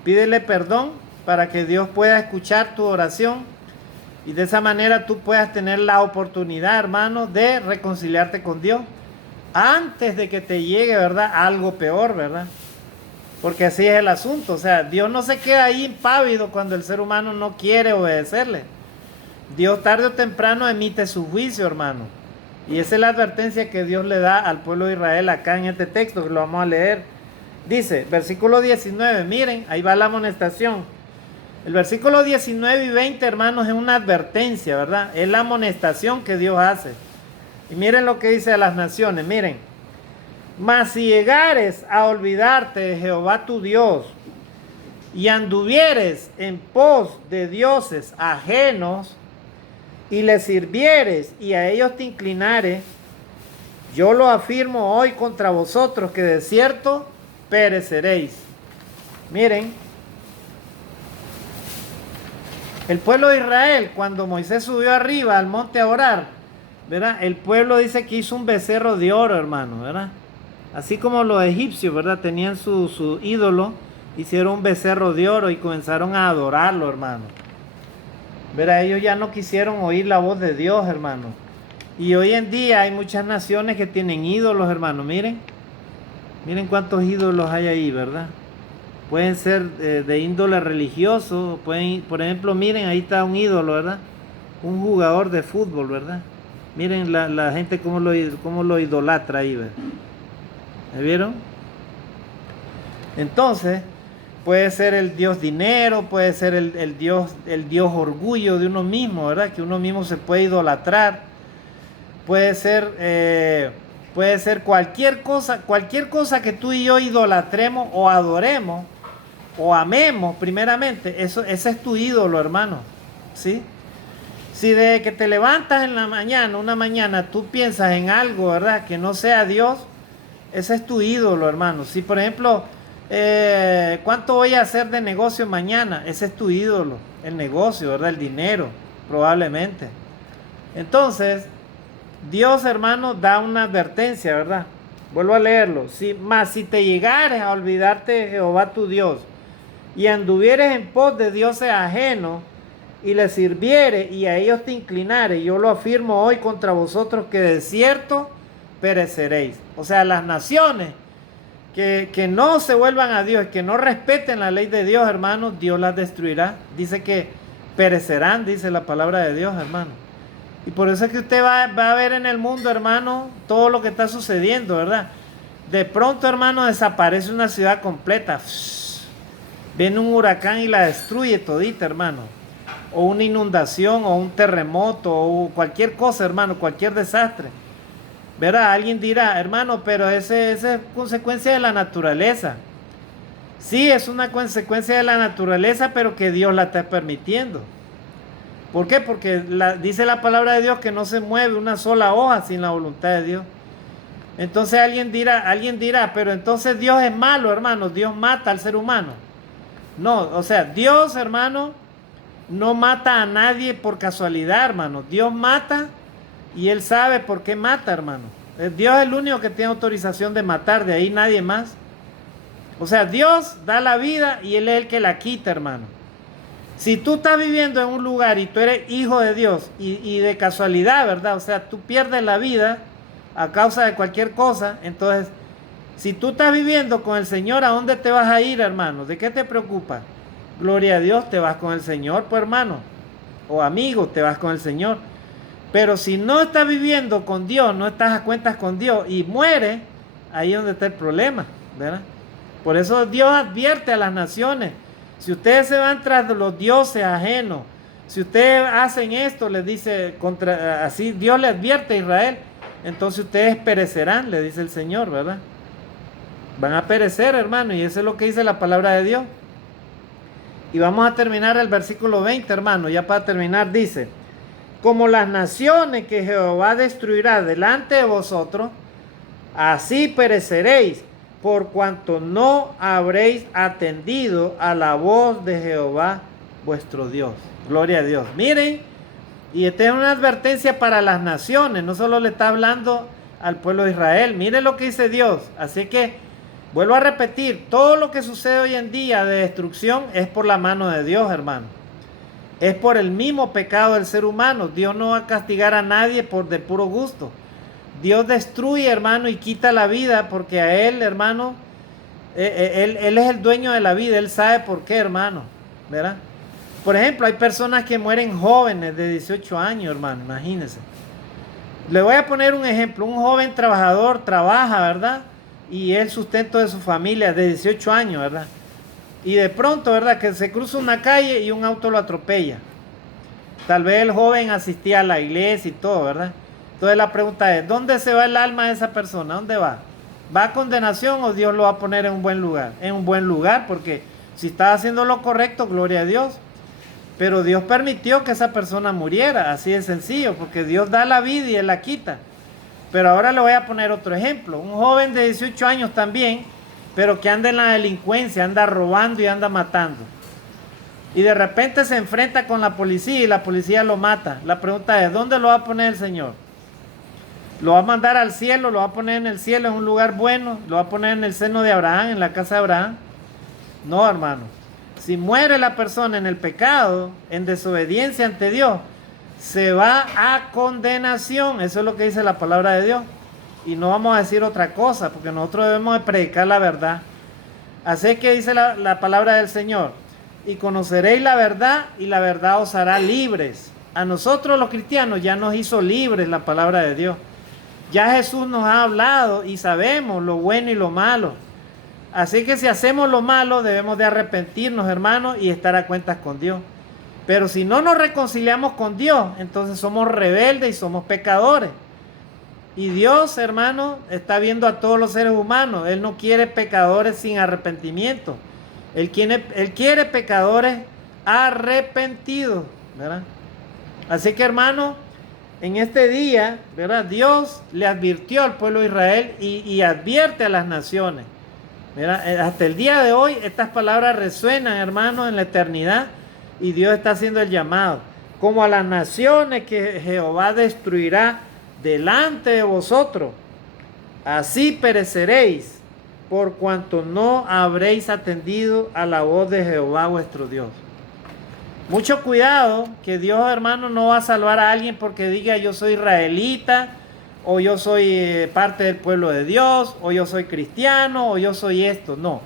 Pídele perdón para que Dios pueda escuchar tu oración y de esa manera tú puedas tener la oportunidad, hermano, de reconciliarte con Dios antes de que te llegue, ¿verdad?, algo peor, ¿verdad? Porque así es el asunto. O sea, Dios no se queda ahí impávido cuando el ser humano no quiere obedecerle. Dios tarde o temprano emite su juicio, hermano. Y esa es la advertencia que Dios le da al pueblo de Israel acá en este texto, que lo vamos a leer. Dice, versículo 19, miren, ahí va la amonestación. El versículo 19 y 20, hermanos, es una advertencia, ¿verdad? Es la amonestación que Dios hace. Y miren lo que dice a las naciones, miren. Mas si llegares a olvidarte de Jehová tu Dios y anduvieres en pos de dioses ajenos y les sirvieres y a ellos te inclinares, yo lo afirmo hoy contra vosotros que de cierto pereceréis. Miren, el pueblo de Israel, cuando Moisés subió arriba al monte a orar, ¿verdad? El pueblo dice que hizo un becerro de oro, hermano, ¿verdad? Así como los egipcios, ¿verdad? Tenían su ídolo, hicieron un becerro de oro y comenzaron a adorarlo, hermano. ¿Verdad? Ellos ya no quisieron oír la voz de Dios, hermano. Y hoy en día hay muchas naciones que tienen ídolos, hermano. Miren. Miren cuántos ídolos hay ahí, ¿verdad? Pueden ser de índole religioso. Pueden, por ejemplo, miren, ahí está un ídolo, ¿verdad? Un jugador de fútbol, ¿verdad? Miren la gente cómo lo idolatra ahí, ¿verdad? ¿Me vieron? Entonces, puede ser el Dios dinero, puede ser el Dios orgullo de uno mismo, ¿verdad? Que uno mismo se puede idolatrar. Puede ser cualquier cosa que tú y yo idolatremos o adoremos o amemos primeramente. Ese es tu ídolo, hermano. ¿Sí? Si desde que te levantas en la mañana, una mañana, tú piensas en algo, ¿verdad?, que no sea Dios, ese es tu ídolo, hermano. Si, por ejemplo, ¿cuánto voy a hacer de negocio mañana? Ese es tu ídolo, el negocio, ¿verdad? El dinero, probablemente. Entonces, Dios, hermano, da una advertencia, ¿verdad? Vuelvo a leerlo. Si te llegares a olvidarte de Jehová tu Dios y anduvieres en pos de dioses ajenos y les sirvieres y a ellos te inclinares, yo lo afirmo hoy contra vosotros que de cierto pereceréis. O sea, las naciones que no se vuelvan a Dios, que no respeten la ley de Dios, hermanos, Dios las destruirá. Dice que perecerán, dice la palabra de Dios, hermano. Y por eso es que usted va a ver en el mundo, hermano, todo lo que está sucediendo, ¿verdad? De pronto, hermano, desaparece una ciudad completa. viene un huracán y la destruye todita, hermano. O una inundación, o un terremoto, o cualquier cosa, hermano, cualquier desastre. ¿Verdad? Alguien dirá, hermano, pero ese es consecuencia de la naturaleza. Sí, es una consecuencia de la naturaleza, pero que Dios la está permitiendo. ¿Por qué? Porque dice la palabra de Dios que no se mueve una sola hoja sin la voluntad de Dios. Entonces alguien dirá, pero entonces Dios es malo, hermano, Dios mata al ser humano. No, o sea, Dios, hermano, no mata a nadie por casualidad, hermano. Dios mata y Él sabe por qué mata, hermano. Dios es el único que tiene autorización de matar, de ahí nadie más. O sea, Dios da la vida y Él es el que la quita, hermano. Si tú estás viviendo en un lugar y tú eres hijo de Dios y de casualidad, ¿verdad? O sea, tú pierdes la vida a causa de cualquier cosa, entonces, si tú estás viviendo con el Señor, ¿a dónde te vas a ir, hermano? ¿De qué te preocupa? Gloria a Dios, te vas con el Señor, pues, hermano. O amigo, te vas con el Señor. Pero si no estás viviendo con Dios, no estás a cuentas con Dios y mueres, ahí es donde está el problema, ¿verdad? Por eso Dios advierte a las naciones. Si ustedes se van tras los dioses ajenos, si ustedes hacen esto, les dice, así Dios le advierte a Israel, entonces ustedes perecerán, le dice el Señor, ¿verdad? Van a perecer, hermano, y eso es lo que dice la palabra de Dios. Y vamos a terminar el versículo 20, hermano, ya para terminar, dice, como las naciones que Jehová destruirá delante de vosotros, así pereceréis, por cuanto no habréis atendido a la voz de Jehová vuestro Dios. Gloria a Dios. Miren, y esta es una advertencia para las naciones, no solo le está hablando al pueblo de Israel. Miren lo que dice Dios. Así que, vuelvo a repetir, todo lo que sucede hoy en día de destrucción es por la mano de Dios, hermano. Es por el mismo pecado del ser humano. Dios no va a castigar a nadie de puro gusto. Dios destruye, hermano, y quita la vida porque a Él, hermano, él es el dueño de la vida. Él sabe por qué, hermano, ¿verdad? Por ejemplo, hay personas que mueren jóvenes de 18 años, hermano, imagínense. Le voy a poner un ejemplo. Un joven trabajador trabaja, ¿verdad? Y es el sustento de su familia de 18 años, ¿verdad? Y de pronto, ¿verdad? Que se cruza una calle y un auto lo atropella. Tal vez el joven asistía a la iglesia y todo, ¿verdad? Entonces la pregunta es, ¿dónde se va el alma de esa persona? ¿Dónde va? ¿Va a condenación o Dios lo va a poner en un buen lugar? En un buen lugar, porque si está haciendo lo correcto, gloria a Dios. Pero Dios permitió que esa persona muriera, así de sencillo, porque Dios da la vida y Él la quita. Pero ahora le voy a poner otro ejemplo. Un joven de 18 años también, pero que anda en la delincuencia, anda robando y anda matando. Y de repente se enfrenta con la policía y la policía lo mata. La pregunta es, ¿dónde lo va a poner el Señor? ¿Lo va a mandar al cielo? ¿Lo va a poner en el cielo, en un lugar bueno? ¿Lo va a poner en el seno de Abraham, en la casa de Abraham? No, hermano. Si muere la persona en el pecado, en desobediencia ante Dios, se va a condenación. Eso es lo que dice la palabra de Dios. Y no vamos a decir otra cosa, porque nosotros debemos de predicar la verdad. Así que dice la palabra del Señor. Y conoceréis la verdad, y la verdad os hará libres. A nosotros los cristianos ya nos hizo libres la palabra de Dios. Ya Jesús nos ha hablado y sabemos lo bueno y lo malo. Así que si hacemos lo malo, debemos de arrepentirnos, hermanos, y estar a cuentas con Dios. Pero si no nos reconciliamos con Dios, entonces somos rebeldes y somos pecadores. Y Dios, hermano, está viendo a todos los seres humanos. Él no quiere pecadores sin arrepentimiento. Él quiere pecadores arrepentidos, ¿verdad? Así que, hermano, en este día, ¿verdad? Dios le advirtió al pueblo de Israel y advierte a las naciones. ¿Verdad? Hasta el día de hoy estas palabras resuenan, hermano, en la eternidad, y Dios está haciendo el llamado. Como a las naciones que Jehová destruirá delante de vosotros, así pereceréis, por cuanto no habréis atendido a la voz de Jehová vuestro Dios. Mucho cuidado, que Dios, hermano, no va a salvar a alguien porque diga yo soy israelita, o yo soy parte del pueblo de Dios, o yo soy cristiano, o yo soy esto. No.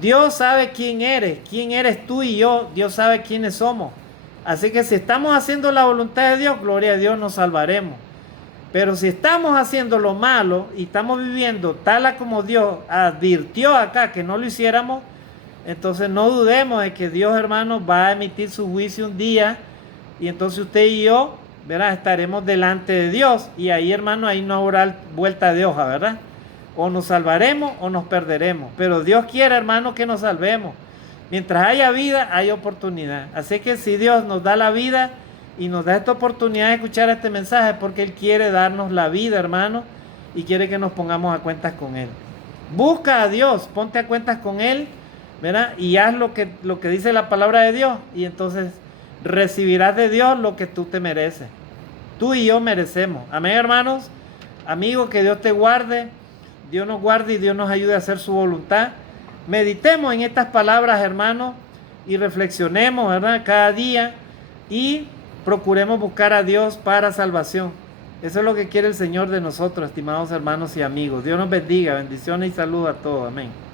Dios sabe quién eres tú y yo. Dios sabe quiénes somos. Así que si estamos haciendo la voluntad de Dios, gloria a Dios, nos salvaremos. Pero si estamos haciendo lo malo y estamos viviendo tal como Dios advirtió acá que no lo hiciéramos, Entonces no dudemos de que Dios, hermanos, va a emitir su juicio un día y entonces usted y yo, ¿verdad? Estaremos delante de Dios y ahí, hermano, ahí no habrá vuelta de hoja, ¿verdad? O nos salvaremos o nos perderemos, pero Dios quiere, hermano, que nos salvemos. Mientras haya vida, hay oportunidad. Así que si Dios nos da la vida y nos da esta oportunidad de escuchar este mensaje, porque Él quiere darnos la vida, hermano, y quiere que nos pongamos a cuentas con Él. Busca a Dios, ponte a cuentas con Él, ¿verdad? Y haz lo que dice la palabra de Dios, y entonces recibirás de Dios lo que tú te mereces. Tú y yo merecemos. Amén, hermanos. Amigos, que Dios te guarde. Dios nos guarde y Dios nos ayude a hacer su voluntad. Meditemos en estas palabras, hermanos, y reflexionemos, ¿verdad? Cada día y procuremos buscar a Dios para salvación. Eso es lo que quiere el Señor de nosotros, estimados hermanos y amigos. Dios nos bendiga. Bendiciones y saludos a todos. Amén.